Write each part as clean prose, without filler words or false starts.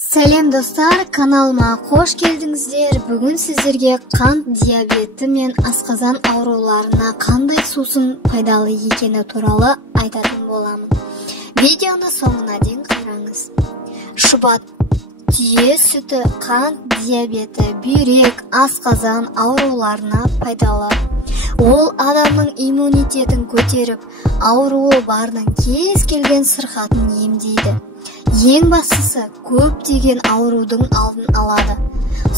Сәлем достар, каналыма қош келдіңіздер. Бүгін сіздерге қант диабеті мен асқазан ауруларына қандай сусын пайдалы екені туралы айтатын боламын. Видеоны соңына дейін қараңыз. Шұбат, түйе сүті, қант диабеті, бүйрек, асқазан ауруларына пайдалы. Ол адамның иммунитетін көтеріп, ауруы бардың кез келген сырқатын емдейді. Ең бастысы көптеген аурудың алдын алады.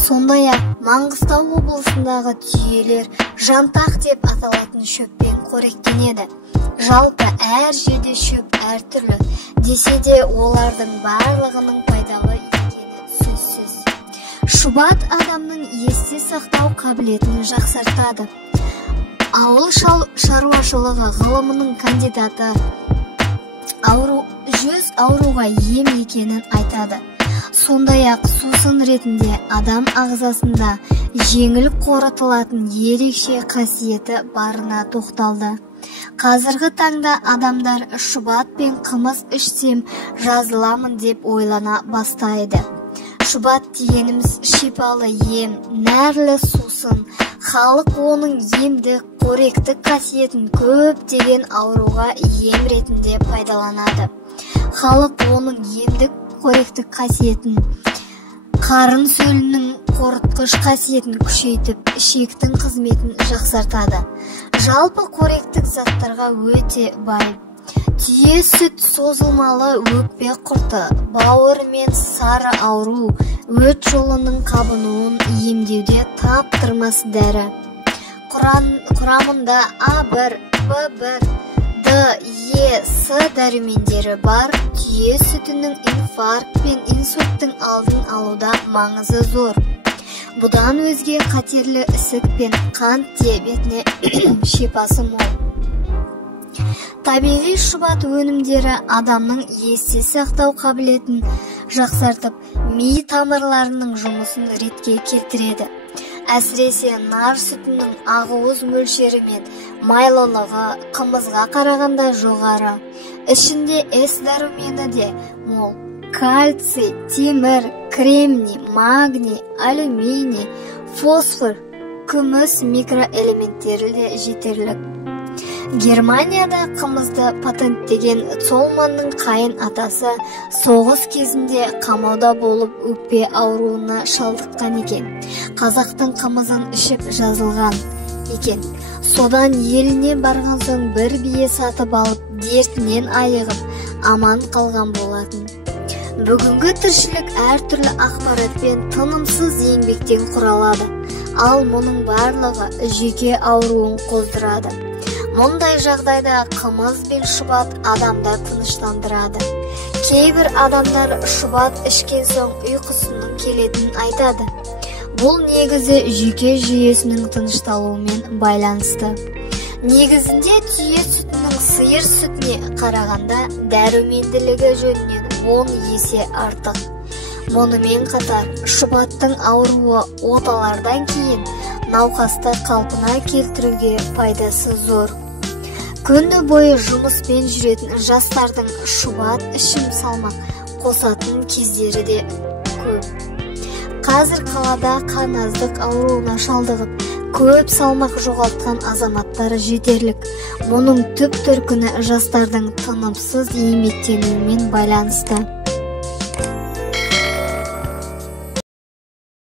Сондай-ақ Маңғыстау облысындағы түйелер жантақ деп аталатын шөппен қоректенеді. Жалпы әр жерде шөп әртүрлі, десе де олардың барлығының пайдалы екені сөзсіз. Шұбат адамның есте сақтау қабілетін жақсартады. Ауыл шаруашылығы ғылымының кандидаты жүз ауруға ем екенін айтады. Сондай-ақ сусын ретінде адам ағзасында жеңіл қорытылатын ерекше қасиеті барына тоқталды. Қазіргі таңда адамдар шұбат пен қымыз ішсем жазыламын деп ойлана бастайды. Шұбат дегеніміз шипалы ем, нәрлі сусын. Халық оның емдік, қоректік қасиетін көптеген ауруға ем ретінде пайдаланады. Халық оның емдік, қоректік қасиетін, қарын сөлінің қорытқыш қасиетін күшейтіп, ішектің қызметін жақсартады. Жалпы қоректік заттарға өте бай. Түйе сүт созылмалы өкпе құрты, бауыр мен сары ауру, өт жолының қабынуын емдеуде таптырмас дәрі. Құрамында А1, В1, Д, Е, С дәрумендері бар. Түйе сүтінің инфаркт пен инсульттың алдын алуда маңызы зор. Бұдан өзге қатерлі ісік пен қант диабетіне шипасы мол. Табиғи шұбат өнімдері адамның есте сақтау қабілетін жақсартып, ми тамырларының жұмысын ретке келтіреді. Әсіресе нар сүтінің ақуыз мөлшері мен майлылығы қымызға қарағанда жоғары. Ішінде С дәрумені де мол. Кальций, темір, кремний, магний, алюминий, фосфор, күміс микроэлементтері де жетерлік. Германияда қымызды патенттеген Цолманның қайын атасы соғыс кезінде қамауда болып өкпе ауруына шалдыққан екен. Қазақтың қымызын ішіп жазылған екен. Содан еліне барған соң бір бие сатып алып, дертінен айығып, аман қалған болатын. Бүгінгі тіршілік әртүрлі ақпаратпен тынымсыз еңбектен құралады. Ал мұның барлығы жеке ауруын қоздырады. Мұндай жағдайда қымыз бен шұбат адамды тыныштандырады. Кейбір адамдар шұбат ішкен соң ұйқысының келетінін айтады. Бұл негізі жүйке жүйесінің тынышталуымен байланысты. Негізінде түйе сүтінің сиыр сүтіне қарағанда дәруменділігі жөнінен 10 есе артық. Мұнымен қатар шұбаттың ауруы оталардан кейін науқасты қалпына келтіруге пайдасы зор. Күні бойы жұмыспен жүретін жастардың шұбат ішім салмақ қосатын кездері де көп. Қазір қалада қаназдық ауруына шалдығып, көп салмақ жоғалтқан азаматтар жетерлік. Мұның түп төркіні жастардың тынымсыз еңбектенуімен байланысты.